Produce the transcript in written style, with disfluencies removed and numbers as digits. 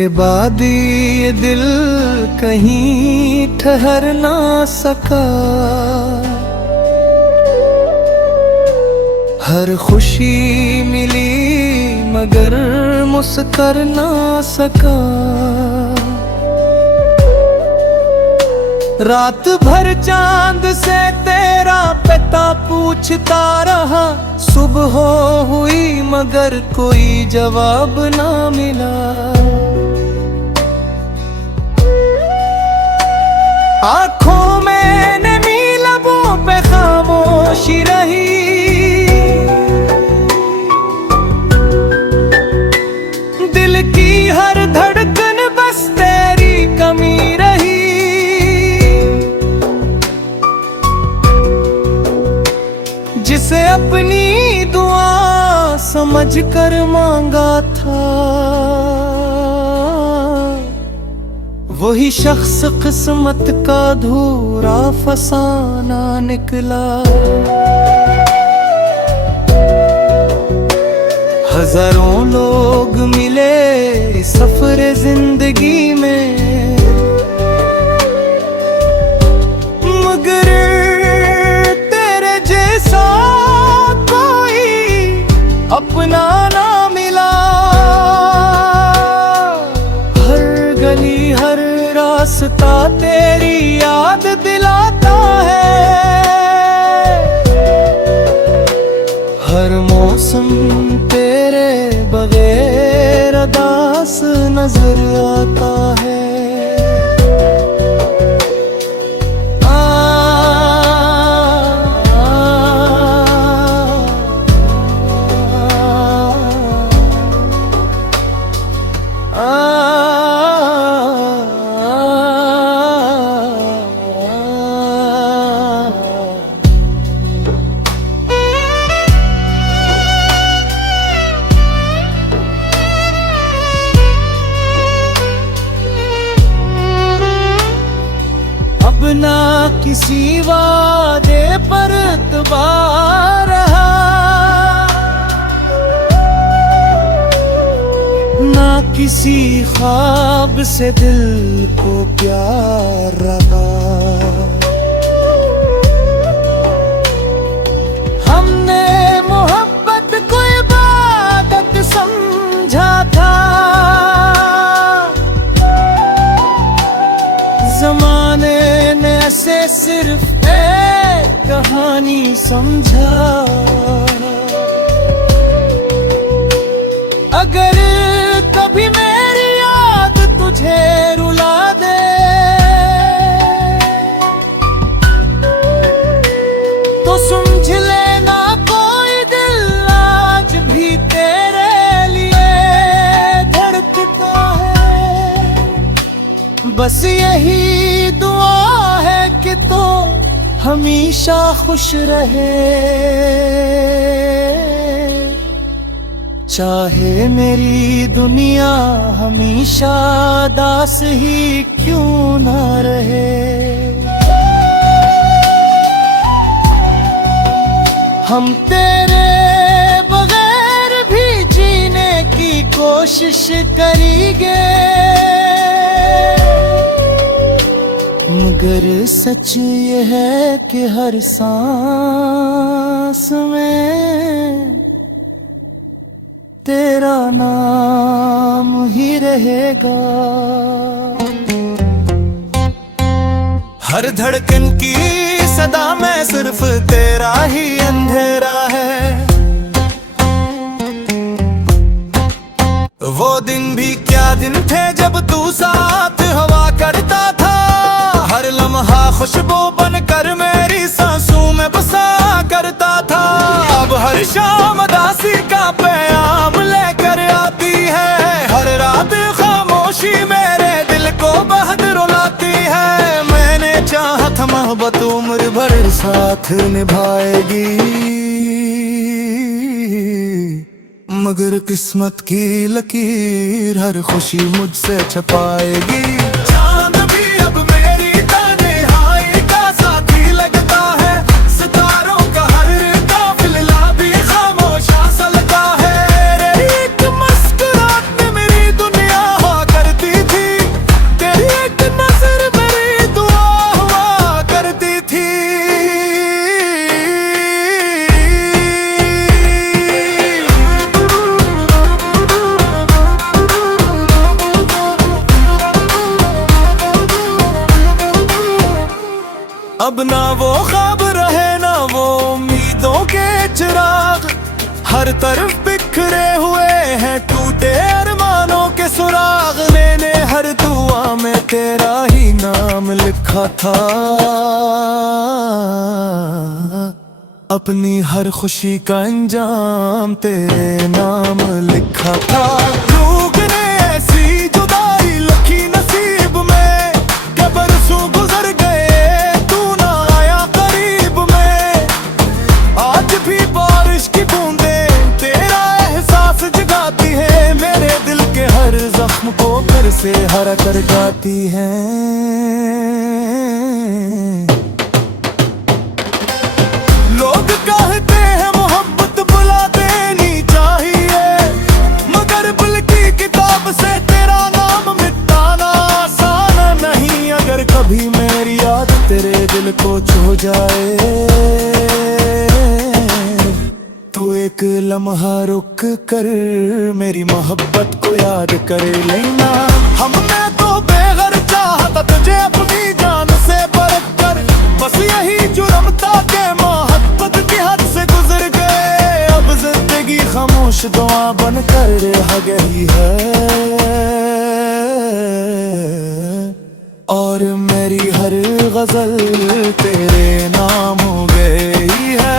तेरे बाद ये दिल कहीं ठहर ना सका। हर खुशी मिली मगर मुस्कर ना सका। रात भर चांद से तेरा पता पूछता रहा। सुबह हुई मगर कोई जवाब ना मिला। आँखों में नमी, लबों पे खामोशी रही। दिल की हर धड़कन बस तेरी कमी रही। जिसे अपनी दुआ समझकर मांगा था, वही शख्स किस्मत का अधूरा फसाना निकला। हजारों लोग मिले सफरे जिंदगी में, मगर तेरे जैसा कोई अपना ना मिला। हर गली हर रास्ता तेरी याद दिलाता है। हर मौसम तेरे बगैर अदास नजर आता है। ना किसी वादे पर एतबार रहा, ना किसी ख्वाब से दिल को प्यार रहा। हमने मोहब्बत को इबादत समझा था, ज़माने ने ऐसे सिर्फ एक कहानी समझा। अगर कभी मेरी याद तुझे रुला दे, तो समझ लेना कोई दिल आज भी तेरे लिए धड़कता है। बस यही दुआ है कि तो हमेशा खुश रहे, चाहे मेरी दुनिया हमेशा दास ही क्यों ना रहे। हम तेरे बगैर भी जीने की कोशिश करेंगे, मगर सच ये है कि हर सांस में तेरा नाम ही रहेगा। हर धड़कन की सदा में सिर्फ तेरा ही अंधेरा है। वो दिन भी क्या दिन थे जब तू साथ हवा करता था। हर लम्हा खुशबू बनकर मेरी सांसों में बसा करता था। अब हर शाम उदासी का पैगाम लेकर आती है। हर रात खामोशी मेरे दिल को बहुत रुलाती है। मैंने चाहा था मोहब्बत उम्र भर साथ निभाएगी, मगर किस्मत की लकीर हर खुशी मुझसे छपाएगी। चांद भी अब मेरी तन्हाई का साथी लगता है। सितारों का हर काफिला भी खामोश सा लगता है। एक मुस्कुराहट में मेरी दुनिया हुआ करती अब ना वो ख्वाब रहे ना वो उम्मीदों के चिराग, हर तरफ बिखरे हुए हैं टूटे अरमानों के सुराग। मैंने हर दुआ में तेरा ही नाम लिखा था, अपनी हर खुशी का अंजाम तेरे नाम लिखा था। लोग ने ऐसी जुदाई लिखी नसीब में, के बरसों गुजर गए तू ना आया करीब में। आज भी बारिश की बूंदें तेरा एहसास जगाती है, मेरे दिल के हर जख्म को फिर से हरा कर जाती है। लोग कहते हैं मोहब्बत बुला देनी चाहिए, मगर दिल की किताब से तेरा नाम मिटाना आसान नहीं। अगर कभी मेरी याद तेरे दिल को छू जाए, तो एक लम्हा रुक कर मेरी मोहब्बत को याद कर लेना। हमने तो बेघर चाहता तुझे अपनी जान से परख कर, बस यही जुर्म था के मोहब्बत की हद से गुजर गए। अब जिंदगी खामोश दुआ बनकर रह गई है, और मेरी हर गजल तेरे नाम हो गई है।